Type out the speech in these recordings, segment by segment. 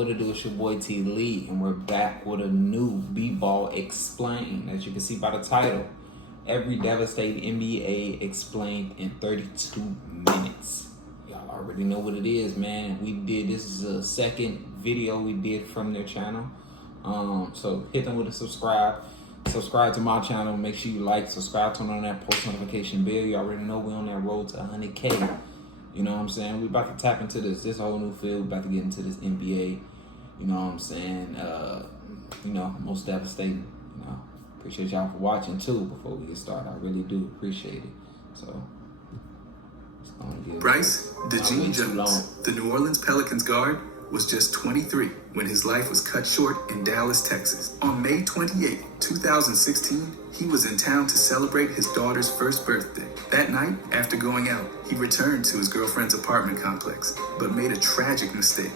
What it do? It's your boy T Lee, and we're back with a new B-Ball Explained. As you can see by the title, every devastating NBA explained in 32 minutes. Y'all already know what it is, man. This is a second video we did from their channel. So hit them with a subscribe. Subscribe to my channel. Make sure you like, subscribe, turn on that post notification bell. You already know we're on that road to 100K. You know what I'm saying? We're about to tap into this whole new field. We're about to get into this NBA. You know what I'm saying? Most devastating. Appreciate y'all for watching too. Before we get started, I really do appreciate it. So, it's gonna get Bryce DeJean Jones, the New Orleans Pelicans guard, was just 23 when his life was cut short in Dallas, Texas. On May 28, 2016, he was in town to celebrate his daughter's first birthday. That night, after going out, he returned to his girlfriend's apartment complex, but made a tragic mistake.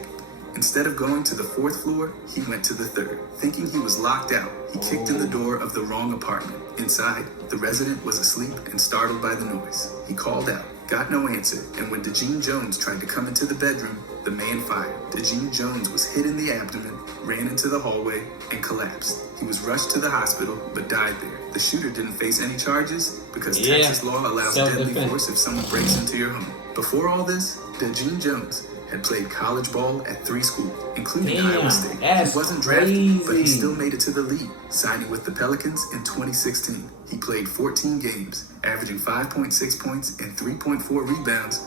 Instead of going to the 4th floor, he went to the 3rd. Thinking he was locked out, he kicked in the door of the wrong apartment. Inside, the resident was asleep and startled by the noise. He called out, got no answer, and when DeJean Jones tried to come into the bedroom, the man fired. DeJean Jones was hit in the abdomen, ran into the hallway, and collapsed. He was rushed to the hospital, but died there. The shooter didn't face any charges because Texas law allows deadly force if someone breaks into your home. Before all this, DeJean Jones had played college ball at 3 schools, including Iowa State. He wasn't drafted, but he still made it to the league, signing with the Pelicans in 2016. He played 14 games, averaging 5.6 points and 3.4 rebounds.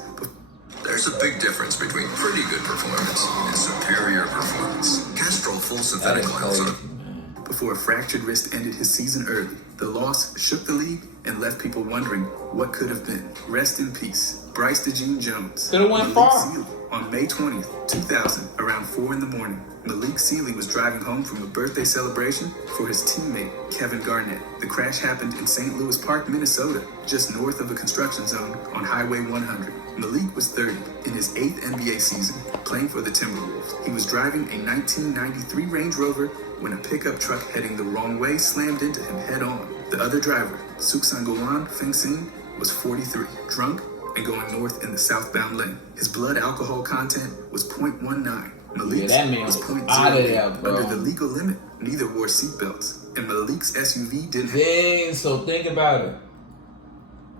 There's a big difference between pretty good performance and superior performance. Castrol full synthetic oils are... Before a fractured wrist ended his season early, the loss shook the league and left people wondering what could have been. Rest in peace, Bryce DeJean Jones. Could have went far. On May 20th, 2000, around 4 in the morning, Malik Sealy was driving home from a birthday celebration for his teammate, Kevin Garnett. The crash happened in St. Louis Park, Minnesota, just north of a construction zone on Highway 100. Malik was 30 in his 8th NBA season, playing for the Timberwolves. He was driving a 1993 Range Rover when a pickup truck heading the wrong way slammed into him head-on. The other driver, Suksangolan Fengsin, was 43, drunk and going north in the southbound lane. His blood alcohol content was 0.19. Malik's was 0.08. Under the legal limit, neither wore seatbelts, and Malik's SUV didn't. Dang, so think about it.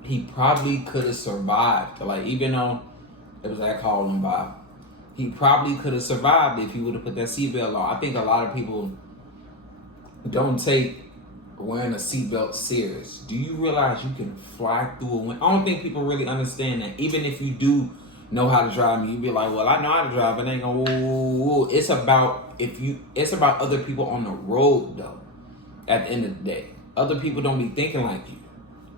He probably could have survived. Like, even though it was alcohol involved, he probably could have survived if he would have put that seatbelt on. I think a lot of people don't take wearing a seatbelt serious. Do you realize you can fly through a window? I don't think people really understand that. Even if you do know how to drive, you be like, well, I know how to drive, but it ain't gonna woo. It's about other people on the road though. At the end of the day, other people don't be thinking like you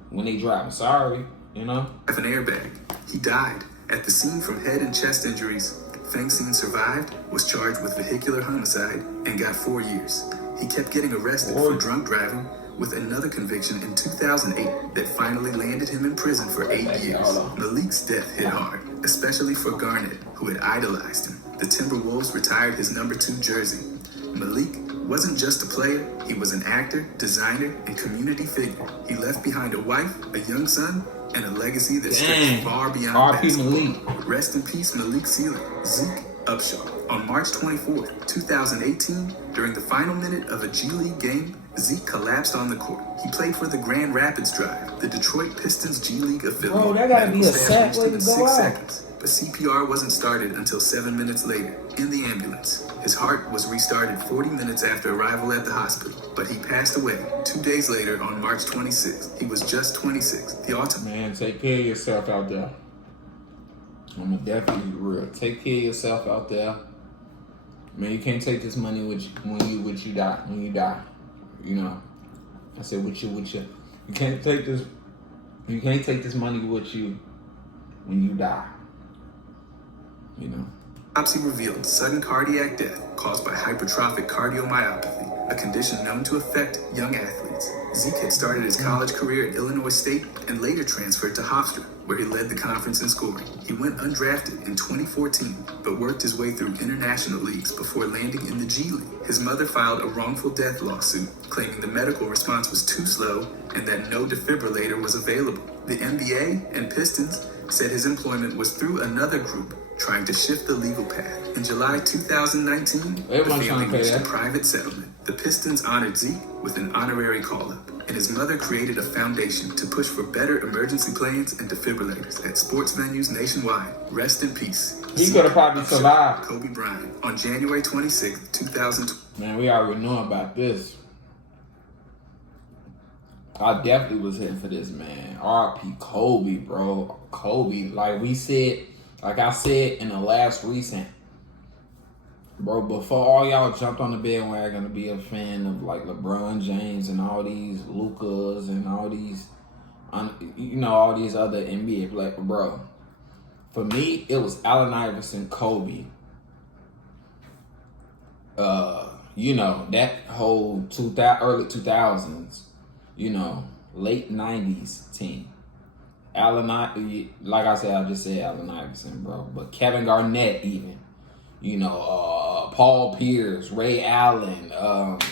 when they driving. Sorry, you know. An airbag. He died at the scene from head and chest injuries. Fengsin survived, was charged with vehicular homicide, and got 4 years. He kept getting arrested for drunk driving, with another conviction in 2008 that finally landed him in prison for 8 years. Malik's death hit hard, especially for Garnett, who had idolized him. The Timberwolves retired his number 2 jersey. Malik wasn't just a player, he was an actor, designer, and community figure. He left behind a wife, a young son, and a legacy that stretched far beyond basketball. Rest in peace, Malik Sealy. Zeke Upshaw. On March 24th, 2018, during the final minute of a G League game, Zeke collapsed on the court. He played for the Grand Rapids Drive, the Detroit Pistons G League affiliate. Bro, that gotta be a sad way to go 6 seconds, but CPR wasn't started until 7 minutes later, in the ambulance. His heart was restarted 40 minutes after arrival at the hospital, but he passed away 2 days later on March 26th. He was just 26. Man, take care of yourself out there. I'm gonna definitely be real. Take care of yourself out there. Man, you can't take this money with you when you die. You know. I said with you. You can't take this money with you when you die. You know. Autopsy revealed sudden cardiac death caused by hypertrophic cardiomyopathy, a condition known to affect young athletes. Zeke had started his college career at Illinois State and later transferred to Hofstra, where he led the conference in scoring. He went undrafted in 2014, but worked his way through international leagues before landing in the G League. His mother filed a wrongful death lawsuit, claiming the medical response was too slow and that no defibrillator was available. The NBA and Pistons said his employment was through another group trying to shift the legal path. In July 2019, the Everyone's trying family to pay reached a that. private settlement. The Pistons honored Zeke with an honorary call-up, and his mother created a foundation to push for better emergency plans and defibrillators at sports venues nationwide. Rest in peace. He could have probably survived. Kobe Bryant. On January 26th, 2020. Man, we already know about this. I definitely was hitting for this, man. R.I.P. Kobe, bro. Kobe, like I said in the last recent, bro, before all y'all jumped on the bandwagon to be a fan of like LeBron James and all these Lucas and all these, all these other NBA players, bro. For me, it was Allen Iverson, Kobe. That whole early 2000s, late 90s team. Like I said, I just said Allen Iverson, bro. But Kevin Garnett even. Paul Pierce, Ray Allen.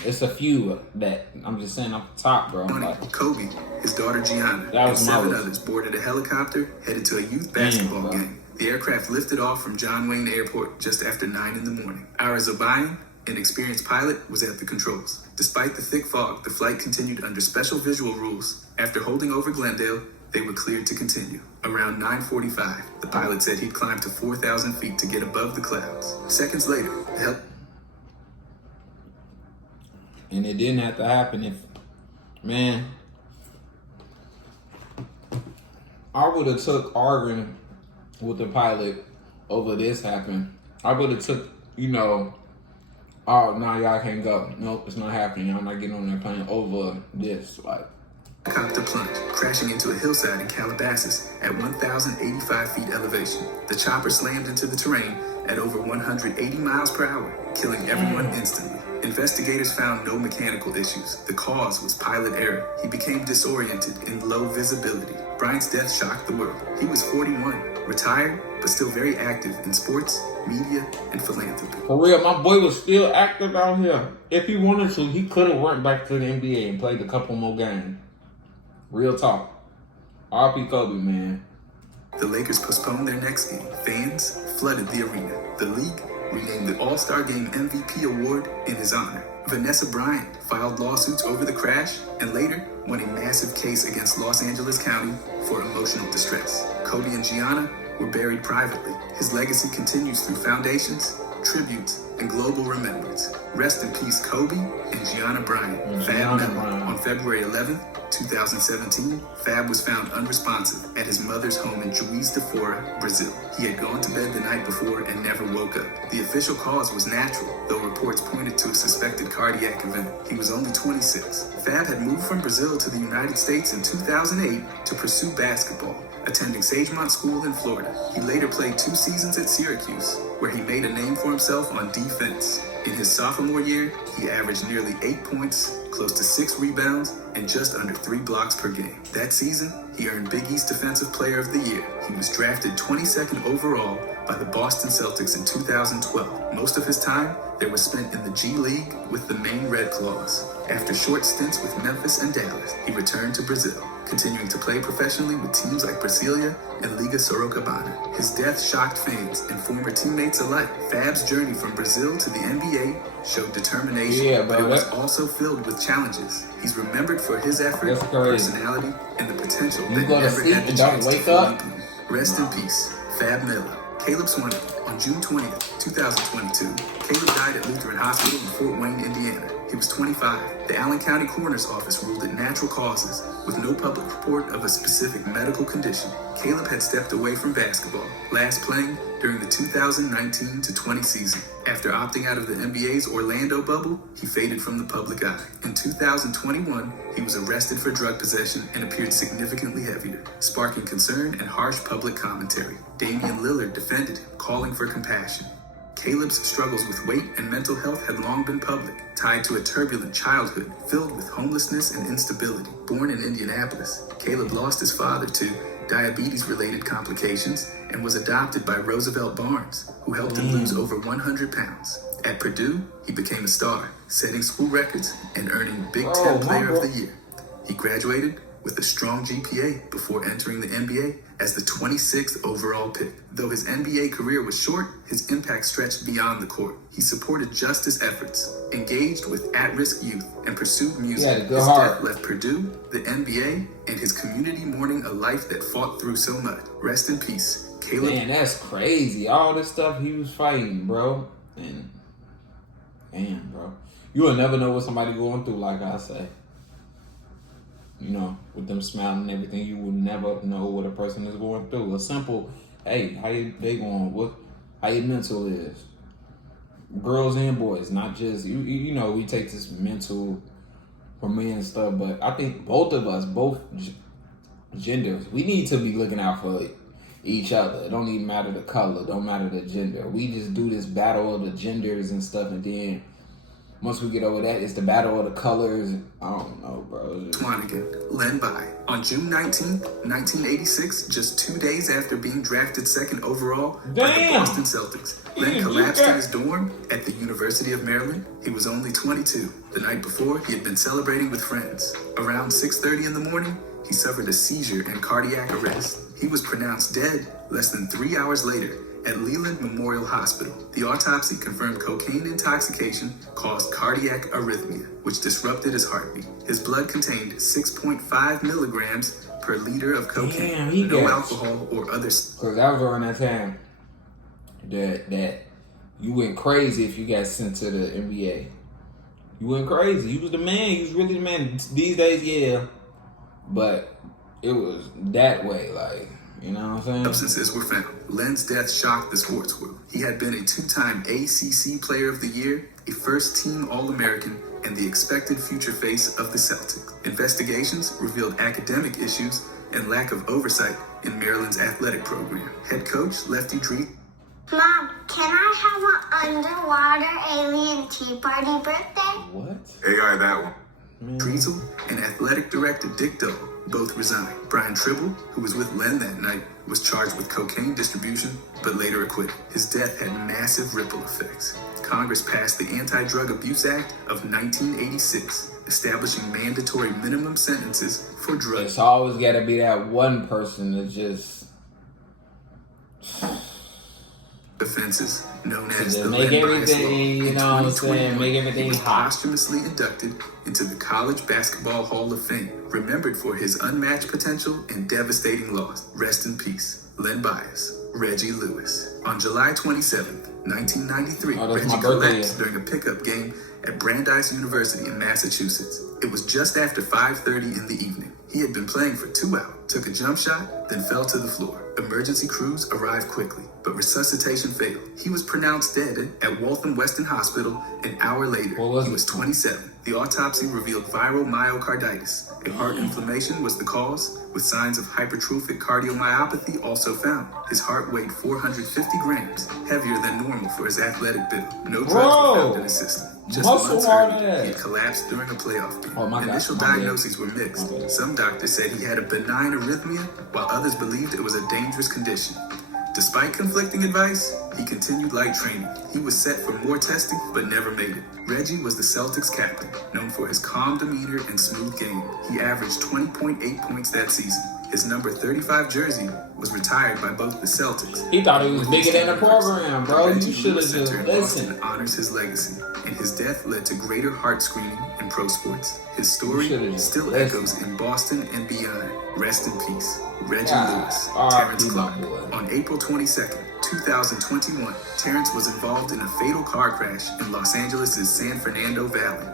It's a few that I'm just saying off the top, bro. Like, Kobe, his daughter Gianna, and 7 others boarded a helicopter headed to a youth basketball game. The aircraft lifted off from John Wayne Airport just after 9 in the morning. Ira Zobayan, an experienced pilot, was at the controls. Despite the thick fog, the flight continued under special visual rules. After holding over Glendale, they were cleared to continue. Around 9:45, the pilot said he'd climbed to 4,000 feet to get above the clouds. Seconds later, and it didn't have to happen I would have took arguing with the pilot over this happened. I would have took, oh, no, y'all can't go. Nope, it's not happening. I'm not getting on that plane over this. Like, helicopter plunged, crashing into a hillside in Calabasas at 1,085 feet elevation. The chopper slammed into the terrain at over 180 miles per hour, killing everyone instantly. Investigators found no mechanical issues. The cause was pilot error. He became disoriented in low visibility. Bryant's death shocked the world. He was 41, retired, but still very active in sports, media, and philanthropy. For real, my boy was still active out here. If he wanted to, he could have went back to the NBA and played a couple more games. Real talk. R.P. Kobe, man. The Lakers postponed their next game. Fans flooded the arena. The league renamed the All-Star Game MVP award in his honor. Vanessa Bryant filed lawsuits over the crash and later won a massive case against Los Angeles County for emotional distress. Kobe and Gianna were buried privately. His legacy continues through foundations, tributes, and global remembrance. Rest in peace, Kobe and Gianna Bryant. Fab Melo. On February 11th, 2017, Fab was found unresponsive at his mother's home in Juiz de Fora, Brazil. He had gone to bed the night before and never woke up. The official cause was natural, though reports pointed to a suspected cardiac event. He was only 26. Fab had moved from Brazil to the United States in 2008 to pursue basketball, attending Sagemont School in Florida. He later played 2 seasons at Syracuse, where he made a name for himself on defense. In his sophomore year, he averaged nearly 8 points, close to 6 rebounds, and just under 3 blocks per game. That season, he earned Big East Defensive Player of the Year. He was drafted 22nd overall by the Boston Celtics in 2012. Most of his time there was spent in the G League with the Maine Red Claws. After short stints with Memphis and Dallas, he returned to Brazil, continuing to play professionally with teams like Brasilia and Liga Sorocabana. His death shocked fans and former teammates alike. Fab's journey from Brazil to the NBA showed determination, but it was also filled with challenges. He's remembered for his effort, personality, and the potential that never had the chance to fully bloom. Rest in peace, Fab Melo. Caleb Swanson. On June 20th, 2022, Caleb died at Lutheran Hospital in Fort Wayne, Indiana. He was 25. The Allen County Coroner's Office ruled it natural causes, with no public report of a specific medical condition. Caleb had stepped away from basketball, last playing during the 2019-20 season. After opting out of the NBA's Orlando bubble, he faded from the public eye. In 2021, he was arrested for drug possession and appeared significantly heavier, sparking concern and harsh public commentary. Damian Lillard defended him, calling for compassion. Caleb's struggles with weight and mental health had long been public, tied to a turbulent childhood filled with homelessness and instability. Born in Indianapolis, Caleb lost his father to diabetes-related complications and was adopted by Roosevelt Barnes, who helped him lose over 100 pounds. At Purdue, he became a star, setting school records and earning Big Ten Player of the Year. He graduated with a strong GPA before entering the NBA as the 26th overall pick. Though his NBA career was short, his impact stretched beyond the court. He supported justice efforts, engaged with at-risk youth, and pursued music. His death left Purdue, the NBA, and his community mourning a life that fought through so much. Rest in peace, Caleb. Man, that's crazy. All this stuff he was fighting, bro. And damn, bro. You will never know what somebody going through, like I say. You know, with them smiling and everything, you will never know what a person is going through. A simple, hey, how they going? How your mental is? Girls and boys, not just you know. We take this mental for men and stuff, but I think both of us, both genders, we need to be looking out for each other. It don't even matter the color, don't matter the gender. We just do this battle of the genders and stuff, and then once we get over that, it's the battle of the colors. I don't know, bro. Swanigan, Len By. On June 19, 1986, just 2 days after being drafted second overall by the Boston Celtics, Len collapsed in his dorm at the University of Maryland. He was only 22. The night before, he had been celebrating with friends. Around 6:30 in the morning, he suffered a seizure and cardiac arrest. He was pronounced dead less than 3 hours later at Leland Memorial Hospital. The autopsy confirmed cocaine intoxication caused cardiac arrhythmia, which disrupted his heartbeat. His blood contained 6.5 milligrams per liter of cocaine. Damn, no alcohol or other. Because that was around that time that you went crazy if you got sent to the NBA. You went crazy. You was the man. You was really the man. These days, yeah. But it was that way, like, you know what I'm saying? Substances were found. Len's death shocked the sports world. He had been a two-time ACC Player of the Year, a first-team All-American, and the expected future face of the Celtics. Investigations revealed academic issues and lack of oversight in Maryland's athletic program. Head coach Lefty Dree. Mom, can I have an underwater alien tea party birthday? What? AI that one. Driesel and athletic director Dick Dole both resigned. Brian Tribble, who was with Len that night, was charged with cocaine distribution, but later acquitted. His death had massive ripple effects. Congress passed the Anti-Drug Abuse Act of 1986, establishing mandatory minimum sentences for drugs. It's always got to be that one person that just offenses known as the make Len Bias everything, Law. you know what I'm saying, make everything he was hot. posthumously inducted into the College Basketball Hall of Fame, remembered for his unmatched potential and devastating loss. Rest in peace, Len Bias, Reggie Lewis. On July 27th, 1993, Reggie collapsed during a pickup game at Brandeis University in Massachusetts. It was just after 5:30 in the evening. He had been playing for 2 hours, took a jump shot, then fell to the floor. Emergency crews arrived quickly, but resuscitation failed. He was pronounced dead at Waltham Weston Hospital an hour later. He was 27. The autopsy revealed viral myocarditis. A heart inflammation was the cause, with signs of hypertrophic cardiomyopathy also found. His heart weighed 450 grams, heavier than normal for his athletic build. No drugs were found in his system. Just months earlier, he had collapsed during a playoff game. Initial diagnoses were mixed. Some doctors said he had a benign arrhythmia, while others believed it was a dangerous condition. Despite conflicting advice, he continued light training. He was set for more testing, but never made it. Reggie was the Celtics captain, known for his calm demeanor and smooth game. He averaged 20.8 points that season. His number 35 jersey was retired by both the Celtics. He thought he was bigger than the program, bro. You should have just listened. Honors his legacy, and his death led to greater heart screening in pro sports. His story still echoes in Boston and beyond. Rest in peace, Reggie Lewis, Terrence Clark. On April 22nd, 2021, Terrence was involved in a fatal car crash in Los Angeles' San Fernando Valley.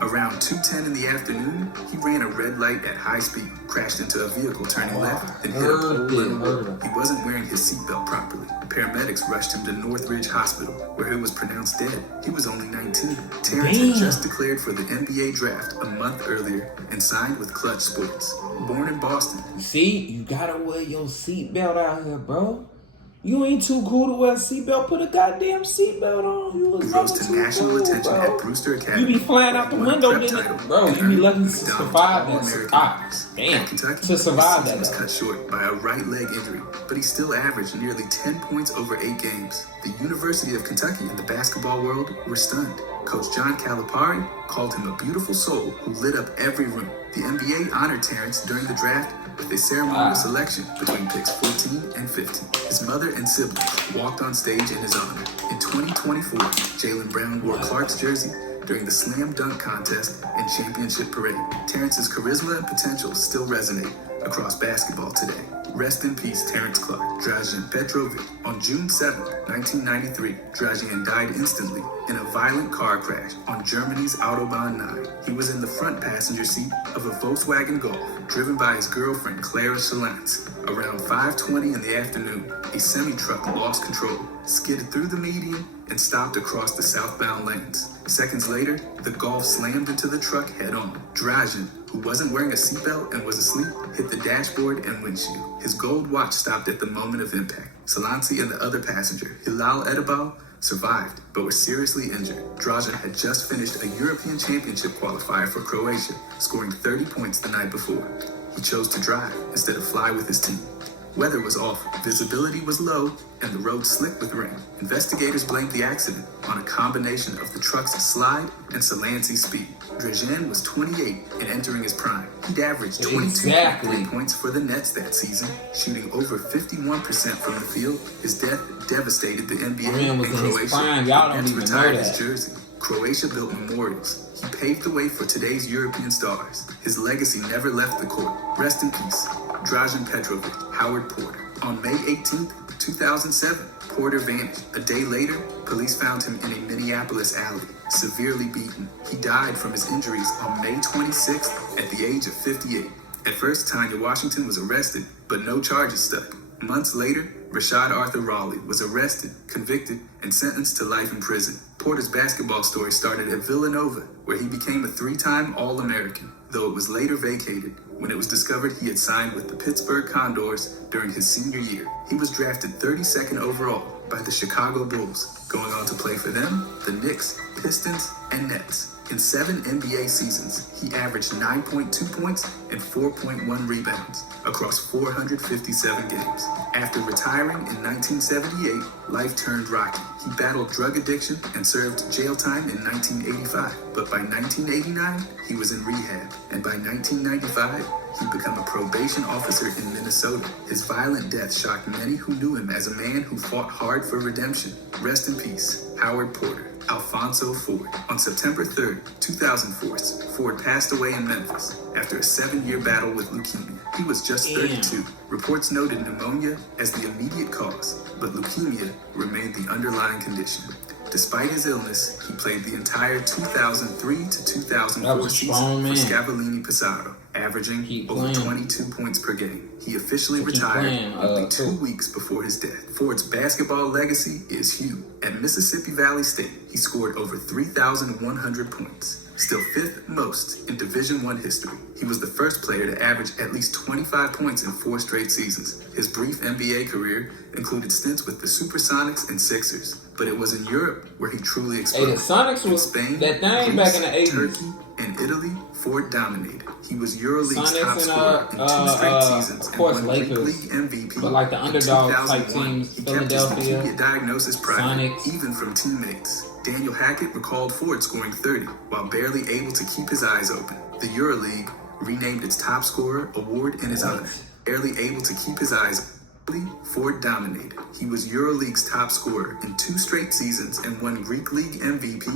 Around 2:10 in the afternoon, he ran a red light at high speed, crashed into a vehicle turning left, and hit a pole in the road. He wasn't wearing his seatbelt properly. Paramedics rushed him to Northridge Hospital, where he was pronounced dead. He was only 19. Terrence had just declared for the NBA draft a month earlier and signed with Clutch Sports. Born in Boston. See, you gotta wear your seatbelt out here, bro. You ain't too cool to wear a seatbelt. Put a goddamn seatbelt on. You was rose to national attention bro. At Brewster Academy. You be flying out the window, bro. You be lucky to survive that. Damn, Kentucky, to survive his that. Was cut short by a right leg injury, but he still averaged nearly 10 points over 8 games. The University of Kentucky and the basketball world were stunned. Coach John Calipari called him a beautiful soul who lit up every room. The NBA honored Terrence during the draft with a ceremonial selection between picks 14 and 15. His mother and siblings walked on stage in his honor. In 2024, Jaylen Brown wore Clark's jersey during the slam dunk contest and championship parade. Terrence's charisma and potential still resonate across basketball today. Rest in peace, Terrence Clark. Dražen Petrovic. On June 7, 1993, Dražen died instantly in a violent car crash on Germany's Autobahn 9. He was in the front passenger seat of a Volkswagen Golf, driven by his girlfriend Clara Schalantz. Around 5:20 in the afternoon, a semi-truck lost control, skidded through the median, and stopped across the southbound lanes. Seconds later, the Golf slammed into the truck head-on. Dražen, who wasn't wearing a seatbelt and was asleep, hit the dashboard and windshield. His gold watch stopped at the moment of impact. Salanci and the other passenger, Hilal Edebal, survived but were seriously injured. Dražen had just finished a European Championship qualifier for Croatia, scoring 30 points the night before. He chose to drive instead of fly with his team. Weather was awful, visibility was low, and the road slick with rain. Investigators blamed the accident on a combination of the truck's slide and Salanci's speed. Dražen was 28 and entering his prime. He'd averaged 22 points for the Nets that season, shooting over 51% from the field. His death devastated the NBA and Croatia. Nets retired his jersey. Croatia built memorials. He paved the way for today's European stars. His legacy never left the court. Rest in peace, Dražen Petrovic, Howard Porter. On May 18th, 2007, Porter vanished. A day later, police found him in a Minneapolis alley, severely beaten. He died from his injuries on May 26th at the age of 58. At first, Tanya Washington was arrested, but no charges stuck. Months later, Rashad Arthur Raleigh was arrested, convicted, and sentenced to life in prison. Porter's basketball story started at Villanova, where he became a 3-time All-American, though it was later vacated when it was discovered he had signed with the Pittsburgh Condors during his senior year. He was drafted 32nd overall by the Chicago Bulls, going on to play for them, the Knicks, Pistons, and Nets. In 7 NBA seasons, he averaged 9.2 points and 4.1 rebounds across 457 games. After retiring in 1978, life turned rocky. He battled drug addiction and served jail time in 1985. But by 1989, he was in rehab. And by 1995, he'd become a probation officer in Minnesota. His violent death shocked many who knew him as a man who fought hard for redemption. Rest in peace, Howard Porter. Alphonso Ford. On September 3rd, 2004, Ford passed away in Memphis after a 7-year battle with leukemia. He was just 32. Reports noted pneumonia as the immediate cause, but leukemia remained the underlying condition. Despite his illness, he played the entire 2003 to 2004 season for Scavallini Pesaro, averaging over 22 points per game. He officially retired only 2 weeks before his death. Ford's basketball legacy is huge. At Mississippi Valley State, he scored over 3,100 points, still 5th most in Division I history. He was the first player to average at least 25 points in 4 straight seasons. His brief NBA career included stints with the Supersonics and Sixers, but it was in Europe where he truly exploded. The Sonics was Spain, that thing Greece, back in the 80s. Turkey, and Italy, Ford dominated. He was EuroLeague's top scorer in 2 straight seasons and won Greek League MVP. But like the underdog type teams, he kept his Philadelphia, leukemia diagnosis private, Sonics. even from teammates. Daniel Hackett recalled Ford scoring 30 while barely able to keep his eyes open. The EuroLeague renamed its top scorer award in his honor. Barely able to keep his eyes open, Ford dominated. He was EuroLeague's top scorer in 2 straight seasons and won Greek League MVP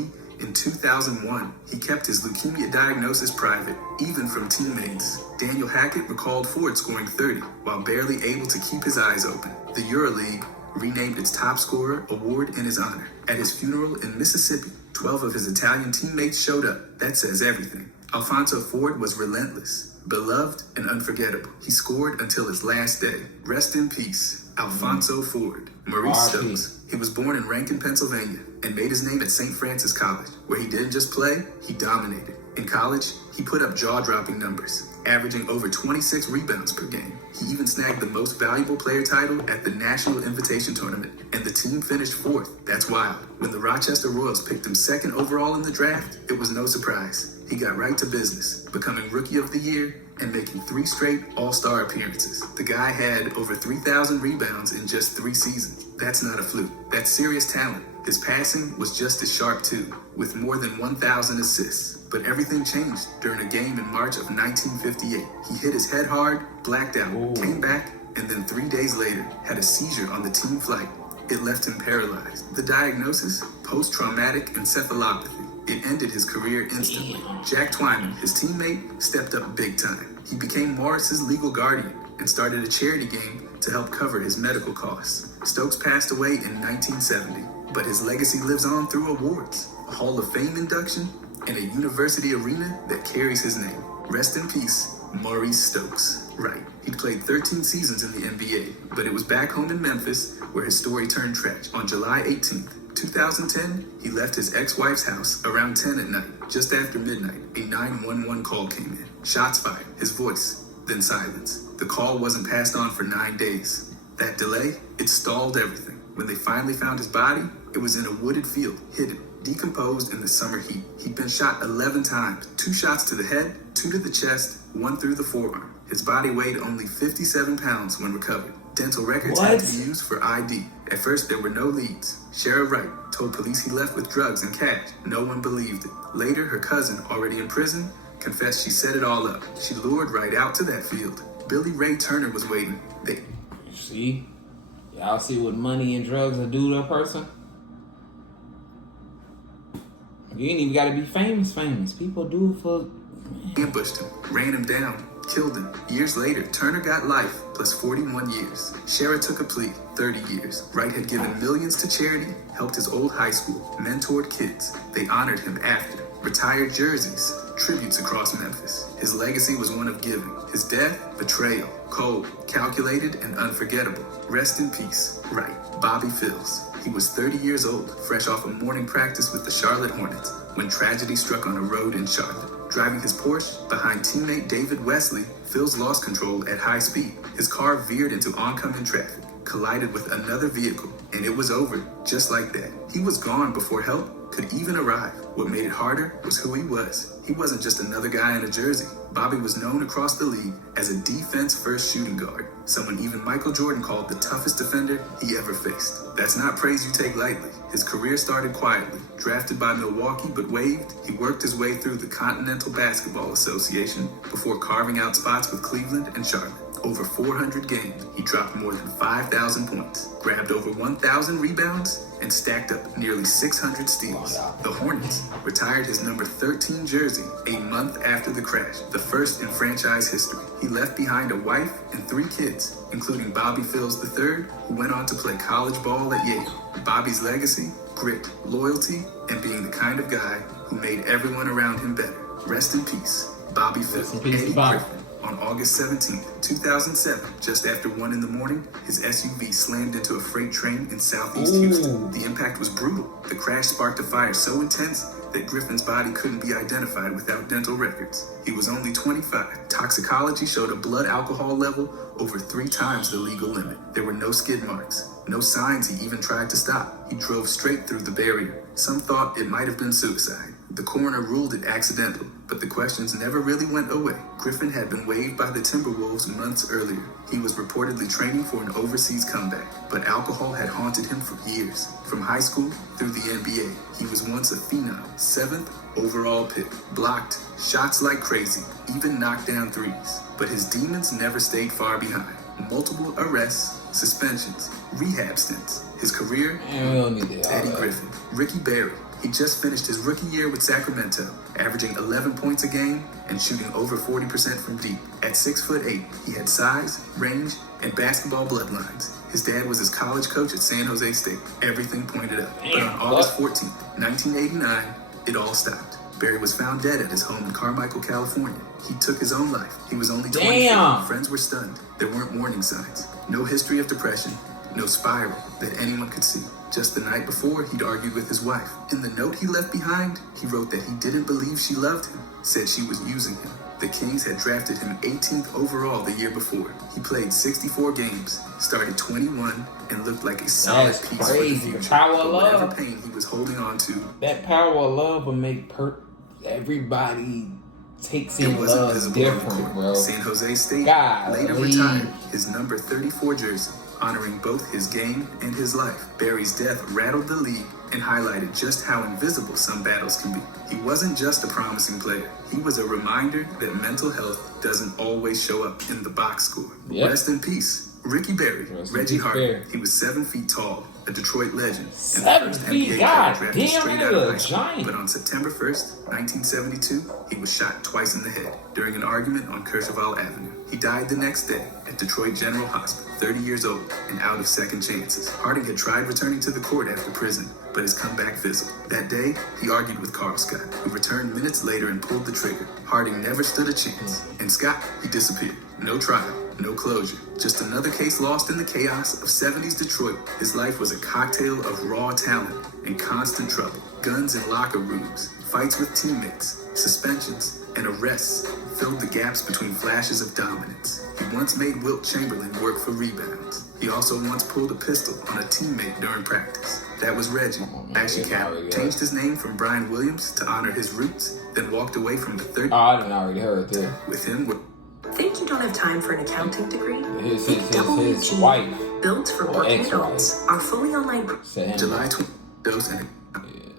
in 2001. He kept his leukemia diagnosis private, even from teammates. Daniel Hackett recalled Ford scoring 30 while barely able to keep his eyes open. The EuroLeague renamed its top scorer award in his honor. At his funeral in Mississippi, 12 of his Italian teammates showed up. That says everything. Alphonso Ford was relentless, beloved, and unforgettable. He scored until his last day. Rest in peace, Alphonso Ford. Maurice Stokes. He was born in Rankin, Pennsylvania, and made his name at St. Francis College, where he didn't just play, he dominated. In college, he put up jaw-dropping numbers, averaging over 26 rebounds per game. He even snagged the most valuable player title at the National Invitation Tournament, and the team finished 4th. That's wild. When the Rochester Royals picked him 2nd overall in the draft, it was no surprise. he got right to business, becoming Rookie of the Year and making 3 straight All-Star appearances. The guy had over 3,000 rebounds in just 3 seasons. That's not a fluke. That's serious talent. His passing was just as sharp too, with more than 1,000 assists. But everything changed during a game in March of 1958. He hit his head hard, blacked out, came back, and then 3 days later had a seizure on the team flight. It left him paralyzed. The diagnosis? Post-traumatic encephalopathy. It ended his career instantly. Jack Twyman, his teammate, stepped up big time. He became Morris's legal guardian and started a charity game to help cover his medical costs. Stokes passed away in 1970, but his legacy lives on through awards, a Hall of Fame induction, and a university arena that carries his name. Rest in peace, Maurice Stokes. Right, he'd played 13 seasons in the NBA, but it was back home in Memphis where his story turned tragic. On July 18th, 2010, he left his ex-wife's house around 10 at night. Just after midnight, a 911 call came in. Shots fired, his voice, then silence. The call wasn't passed on for 9 days. That delay, it stalled everything. When they finally found his body, it was in a wooded field, hidden, decomposed in the summer heat. He'd been shot 11 times, 2 shots to the head, 2 to the chest, 1 through the forearm. His body weighed only 57 pounds when recovered. Dental records had to be used for ID. At first, there were no leads. Sheriff Wright told police he left with drugs and cash. No one believed it. Later, her cousin, already in prison, confessed she set it all up. She lured Wright out to that field. Billy Ray Turner was waiting. See? Y'all see what money and drugs will do to a person? You ain't even gotta be famous. People do it for... Ambushed him, ran him down, killed him. Years later, Turner got life plus 41 years. Shera took a plea, 30 years. Wright had given millions to charity, helped his old high school, mentored kids. They honored him after. Retired jerseys, tributes across Memphis. His legacy was one of giving. His death, betrayal, cold, calculated, and unforgettable. Rest in peace, Wright. Bobby Phills. He was 30 years old, fresh off a morning practice with the Charlotte Hornets, when tragedy struck on a road in Charlotte. Driving his Porsche behind teammate David Wesley, Phills lost control at high speed. His car veered into oncoming traffic, collided with another vehicle, and it was over just like that. He was gone before help could even arrive. What made it harder was who he was. He wasn't just another guy in a jersey. Bobby was known across the league as a defense-first shooting guard, someone even Michael Jordan called the toughest defender he ever faced. That's not praise you take lightly. His career started quietly. Drafted by Milwaukee but waived, he worked his way through the Continental Basketball Association before carving out spots with Cleveland and Charlotte. Over 400 games, he dropped more than 5,000 points, grabbed over 1,000 rebounds, and stacked up nearly 600 steals. The Hornets retired his number 13 jersey a month after the crash, the first in franchise history. He left behind a wife and 3 kids, including Bobby Phills III, who went on to play college ball at Yale. Bobby's legacy, grit, loyalty, and being the kind of guy who made everyone around him better. Rest in peace, Bobby Phills. Eddie Griffin. On August 17, 2007, just after 1 in the morning, his SUV slammed into a freight train in southeast Houston. The impact was brutal. The crash sparked a fire so intense that Griffin's body couldn't be identified without dental records. He was only 25. Toxicology showed a blood alcohol level over 3 times the legal limit. There were no skid marks, no signs he even tried to stop. He drove straight through the barrier. Some thought it might have been suicide. The coroner ruled it accidental, but the questions never really went away. Griffin had been waived by the Timberwolves months earlier. He was reportedly training for an overseas comeback, but alcohol had haunted him for years. From high school through the NBA, he was once a phenom, 7th overall pick, blocked shots like crazy, even knocked down threes. But his demons never stayed far behind. Multiple arrests, suspensions, rehab stints. His career, Eddie Griffin. Ricky Berry. He just finished his rookie year with Sacramento, averaging 11 points a game and shooting over 40% from deep. At 6'8", he had size, range, and basketball bloodlines. His dad was his college coach at San Jose State. Everything pointed up. But on August 14, 1989, it all stopped. Berry was found dead at his home in Carmichael, California. He took his own life. He was only 24. Friends were stunned. There weren't warning signs. No history of depression. No spiral that anyone could see. Just the night before, he'd argued with his wife. In the note he left behind, he wrote that he didn't believe she loved him, said she was using him. The Kings had drafted him 18th overall the year before. He played 64 games, started 21, and looked like a solid piece for the future. The power of whatever love. pain he was holding on to. That power of love will make everybody takes It in wasn't love visible on the different, court. bro. San Jose State God, later retired his number 34 jersey, honoring both his game and his life. Barry's death rattled the league and highlighted just how invisible some battles can be. He wasn't just a promising player. He was a reminder that mental health doesn't always show up in the box score. Yep. Rest in peace, Ricky Barry, Reggie Hart. He was 7 feet tall, a Detroit legend, and the 7 first feet, NBA God player drafted damn, straight out of high a school. giant. But on September 1st, 1972, he was shot twice in the head during an argument on Kercheval Avenue. He died the next day at Detroit General Hospital, 30 years old and out of second chances. Harding had tried returning to the court after prison, but his comeback fizzled. That day, he argued with Carl Scott, who returned minutes later and pulled the trigger. Harding never stood a chance. And Scott, he disappeared. No trial, no closure. Just another case lost in the chaos of 70s Detroit. His life was a cocktail of raw talent and constant trouble. Guns in locker rooms, fights with teammates, suspensions, and arrests filled the gaps between flashes of dominance. He once made Wilt Chamberlain work for rebounds. He also once pulled a pistol on a teammate during practice. That was Reggie. Ashley Cap changed his name from Brian Williams to honor his roots, then walked away from the third. I done already heard that. With him were Think you don't have time for an accounting degree? His WG, wife, built for or working ex-wife, adults, our fully online. said him. July 20th, and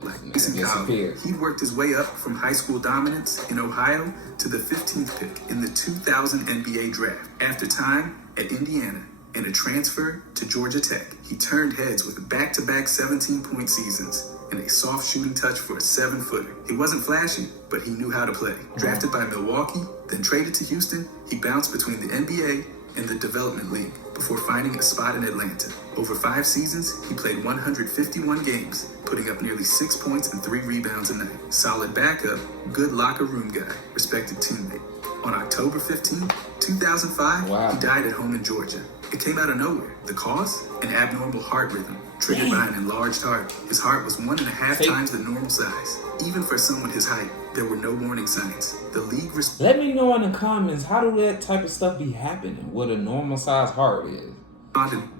like Mason disappeared. Cowell, he worked his way up from high school dominance in Ohio to the 15th pick in the 2000 NBA draft. After time at Indiana and a transfer to Georgia Tech, he turned heads with back-to-back 17-point seasons and a soft shooting touch for a 7-footer. He wasn't flashy, but he knew how to play. Drafted by Milwaukee, then traded to Houston, he bounced between the NBA and the Development League before finding a spot in Atlanta. Over 5 seasons, he played 151 games, putting up nearly 6 points and 3 rebounds a night. Solid backup, good locker room guy, respected teammate. On October 15, 2005, he died at home in Georgia. It came out of nowhere. The cause? An abnormal heart rhythm, triggered by an enlarged heart. His heart was 1.5 times the normal size. Even for someone his height, there were no warning signs. The league Let me know in the comments, how do that type of stuff be happening? What a normal size heart is.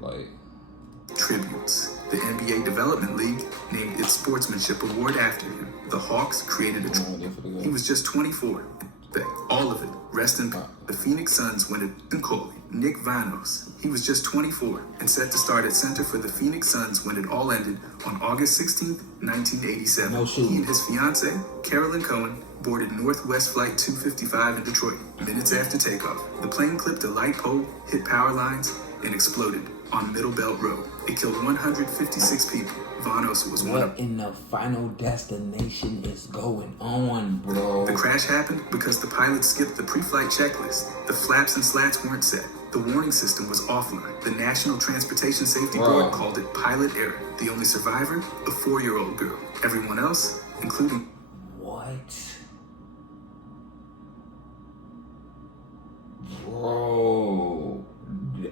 Like tributes. The NBA Development League named its sportsmanship award after him. The Hawks created a He was just 24. All of it. Rest in peace. The Phoenix Suns went at Coley. Nick Vanos. He was just 24 and set to start at center for the Phoenix Suns when it all ended on August 16th, 1987. No shoot. He and his fiancee, Carolyn Cohen, boarded Northwest Flight 255 in Detroit. Minutes after takeoff, the plane clipped a light pole, hit power lines, and exploded on Middle Belt Road. It killed 156 people. Vanos was one of what in the final destination is going on, bro? The crash happened because the pilot skipped the pre-flight checklist. The flaps and slats weren't set. The warning system was offline. The National Transportation Safety Board called it pilot error. The only survivor, a 4-year-old girl. Everyone else, including... What? Bro.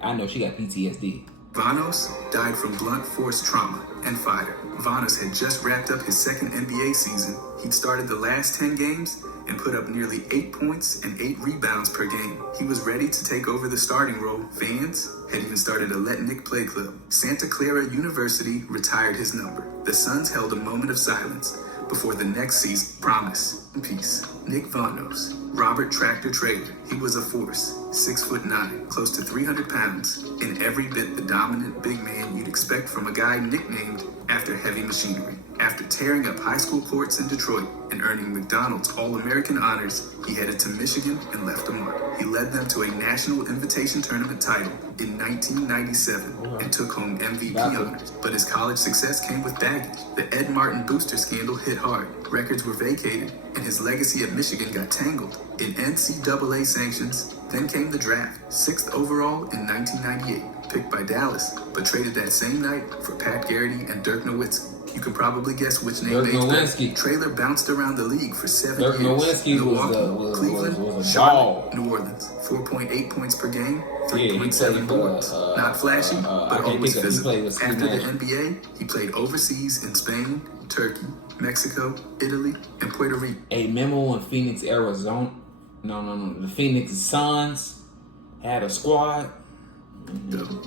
I know she got PTSD. Vanos died from blunt force trauma and fire. Vanos had just wrapped up his second NBA season. He'd started the last 10 games and put up nearly 8 points and 8 rebounds per game. He was ready to take over the starting role. Fans had even started a Let Nick Play club. Santa Clara University retired his number. The Suns held a moment of silence before the next season. Promise and peace. Nick Vanos, Robert Tractor Trailer. He was a force, 6'9", close to 300 pounds, and every bit the dominant big man you'd expect from a guy nicknamed after heavy machinery. After tearing up high school courts in Detroit and earning McDonald's All-American honors, he headed to Michigan and left a mark. He led them to a national invitation tournament title in 1997 and took home MVP honors. But his college success came with baggage. The Ed Martin booster scandal hit hard. Records were vacated, and his legacy at Michigan got tangled in NCAA sanctions. Then came the draft, 6th overall in 1998, picked by Dallas, but traded that same night for Pat Garrity and Dirk Nowitzki. You can probably guess which name made that. Trailer bounced around the league for 7 Dirk years. Nowitzki Milwaukee, Cleveland, was a Charlotte, New Orleans. 4.8 points per game, 3.7 boards. Not flashy, but always physical. After the NBA, he played overseas in Spain, Turkey, Mexico, Italy, and Puerto Rico. A memo in Phoenix, Arizona. No. The Phoenix Suns had a squad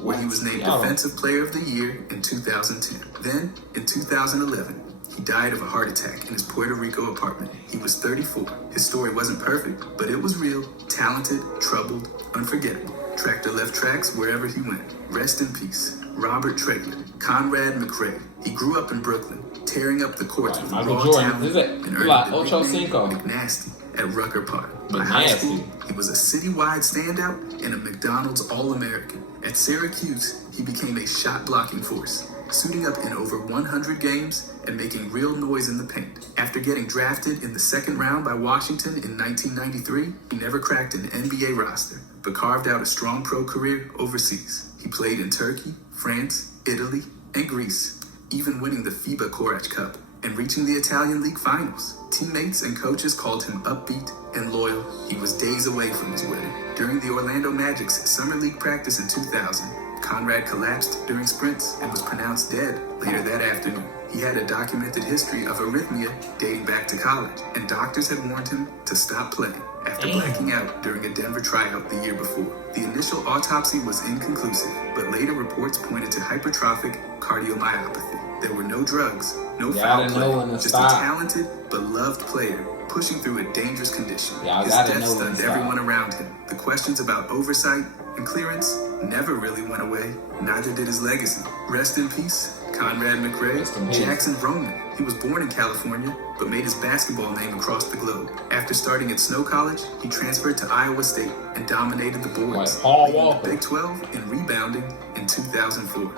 Where he was named Defensive Player of the Year in 2010. Then, in 2011, he died of a heart attack in his Puerto Rico apartment. He was 34. His story wasn't perfect, but it was real, talented, troubled, unforgettable. Tractor left tracks wherever he went. Rest in peace. Robert Traylor, Conrad McRae. He grew up in Brooklyn, tearing up the courts with Michael raw Jordan. talent Is it and earned like the Ocho nickname Cinco? McNasty at Rucker Park. By high McNasty. school, he was a citywide standout and a McDonald's All-American. At Syracuse, he became a shot-blocking force, suiting up in over 100 games and making real noise in the paint. After getting drafted in the second round by Washington in 1993, he never cracked an NBA roster, but carved out a strong pro career overseas. He played in Turkey, France, Italy, and Greece, even winning the FIBA Courage Cup and reaching the Italian League Finals. Teammates and coaches called him upbeat and loyal. He was days away from his wedding. During the Orlando Magic's Summer League practice in 2000, Conrad collapsed during sprints and was pronounced dead later that afternoon. He had a documented history of arrhythmia dating back to college, and doctors had warned him to stop playing after blacking out during a Denver tryout the year before. The initial autopsy was inconclusive, but later reports pointed to hypertrophic cardiomyopathy. There were no drugs, no foul play, just a talented but loved player pushing through a dangerous condition. His death stunned everyone around him. The questions about oversight and clearance never really went away. Neither did his legacy. Rest in peace, Conrad McRae. Jackson Roman. He was born in California, but made his basketball name across the globe. After starting at Snow College, he transferred to Iowa State and dominated the boards, leading the Big 12 in rebounding in 2004.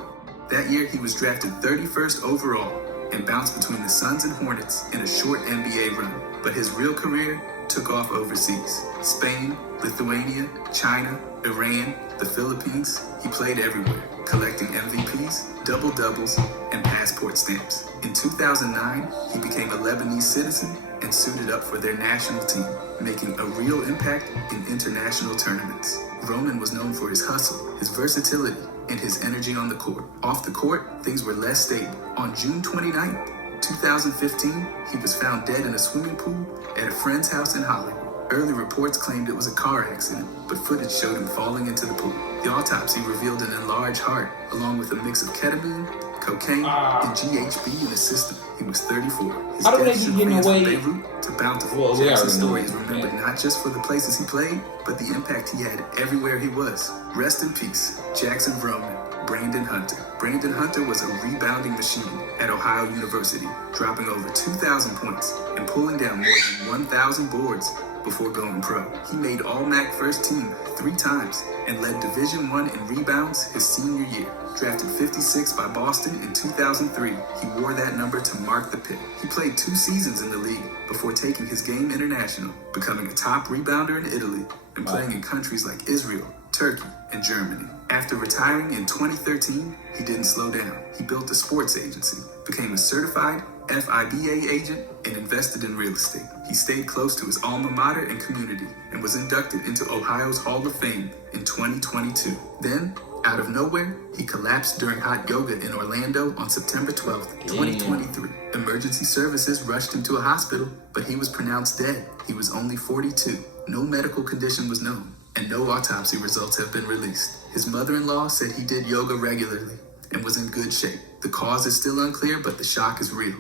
That year, he was drafted 31st overall and bounced between the Suns and Hornets in a short NBA run. But his real career took off overseas. Spain, Lithuania, China, Iran, the Philippines. He played everywhere, collecting MVPs, double-doubles, and passport stamps. In 2009, he became a Lebanese citizen and suited up for their national team, making a real impact in international tournaments. Roman was known for his hustle, his versatility, and his energy on the court. Off the court, things were less stable. On June 29th, 2015, he was found dead in a swimming pool at a friend's house in Hollywood. Early reports claimed it was a car accident, but footage showed him falling into the pool. The autopsy revealed an enlarged heart, along with a mix of ketamine, cocaine, and GHB in his system. He was 34. His death shook fans from Beirut to Bountiful. Jackson's story is remembered not just for the places he played, but the impact he had everywhere he was. Rest in peace, Jackson Roman. Brandon Hunter. Brandon Hunter was a rebounding machine at Ohio University, dropping over 2,000 points and pulling down more than 1,000 boards before going pro. He made All-MAC first team 3 times and led Division I in rebounds his senior year. Drafted 56 by Boston in 2003, he wore that number to mark the pit. He played 2 seasons in the league before taking his game international, becoming a top rebounder in Italy and playing in countries like Israel, Turkey, and Germany. After retiring in 2013, he didn't slow down. He built a sports agency, became a certified FIBA agent, and invested in real estate. He stayed close to his alma mater and community and was inducted into Ohio's Hall of Fame in 2022. Then, out of nowhere, he collapsed during hot yoga in Orlando on September 12th, 2023. Emergency services rushed him to a hospital, but he was pronounced dead. He was only 42. No medical condition was known, and no autopsy results have been released. His mother-in-law said he did yoga regularly and was in good shape. The cause is still unclear, but the shock is real.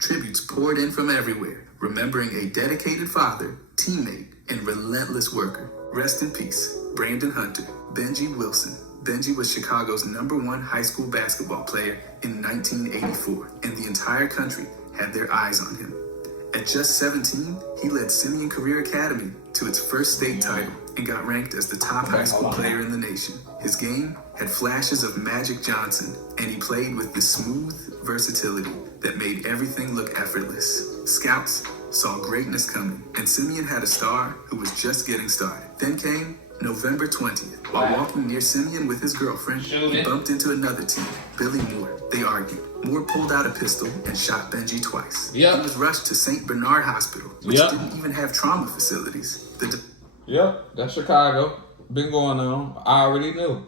Tributes poured in from everywhere, remembering a dedicated father, teammate, and relentless worker. Rest in peace, Brandon Hunter. Benji Wilson. Benji was Chicago's #1 high school basketball player in 1984, and the entire country had their eyes on him. At just 17, he led Simeon Career Academy to its first state title and got ranked as the top high school player in the nation. His game had flashes of Magic Johnson, and he played with the smooth versatility that made everything look effortless. Scouts saw greatness coming, and Simeon had a star who was just getting started. Then came November 20th. While walking near Simeon with his girlfriend, he bumped into another team, Billy Moore. They argued. Moore pulled out a pistol and shot Benji twice. He was rushed to St. Bernard Hospital, which didn't even have trauma facilities. That's Chicago. Been going on. I already knew.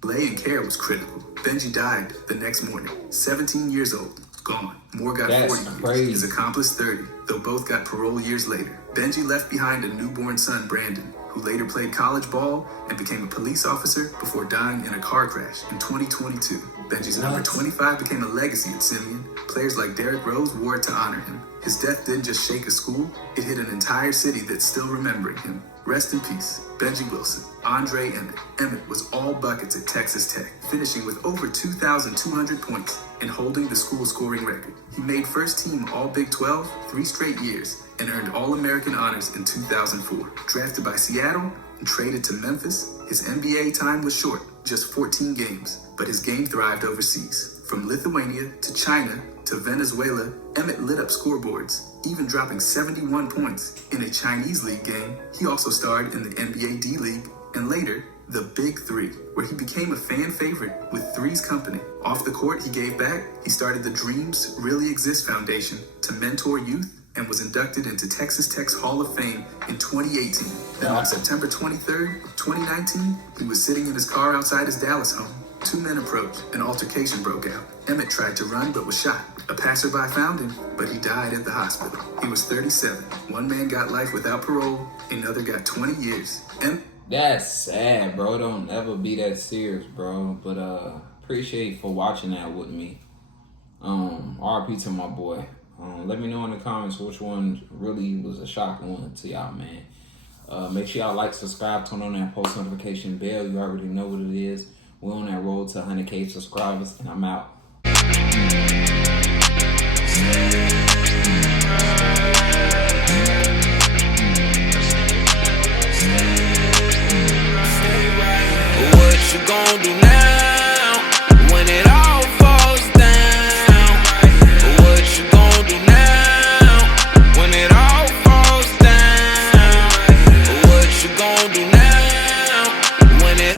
Delay in care was critical. Benji died the next morning, 17 years old, gone. Moore got 40 years, his accomplice 30, though both got parole years later. Benji left behind a newborn son, Brandon, who later played college ball and became a police officer before dying in a car crash in 2022. Benji's number 25 became a legacy at Simeon. Players like Derrick Rose wore it to honor him. His death didn't just shake a school, it hit an entire city that's still remembering him. Rest in peace, Benji Wilson, Andre Emmett. Emmett was all buckets at Texas Tech, finishing with over 2,200 points and holding the school scoring record. He made first team All Big 12 3 straight years and earned All-American honors in 2004. Drafted by Seattle and traded to Memphis, his NBA time was short, just 14 games, but his game thrived overseas. From Lithuania to China to Venezuela, Emmett lit up scoreboards, even dropping 71 points in a Chinese league game. He also starred in the NBA D-League and later the Big Three, where he became a fan favorite with Three's company. Off the court, he gave back. He started the Dreams Really Exist Foundation to mentor youth and was inducted into Texas Tech's Hall of Fame in 2018. Then on September 23rd, 2019, he was sitting in his car outside his Dallas home. Two men approached. An altercation broke out. Emmett tried to run but was shot. A passerby found him, but he died at the hospital. He was 37. One man got life without parole. Another got 20 years. That's sad, bro. Don't ever be that serious, bro. But appreciate for watching that with me. RP to my boy. Let me know in the comments which one really was a shocking one to y'all, man. Make sure y'all like, subscribe, turn on that post notification bell. You already know what it is. We're on that road to 100K subscribers, and I'm out.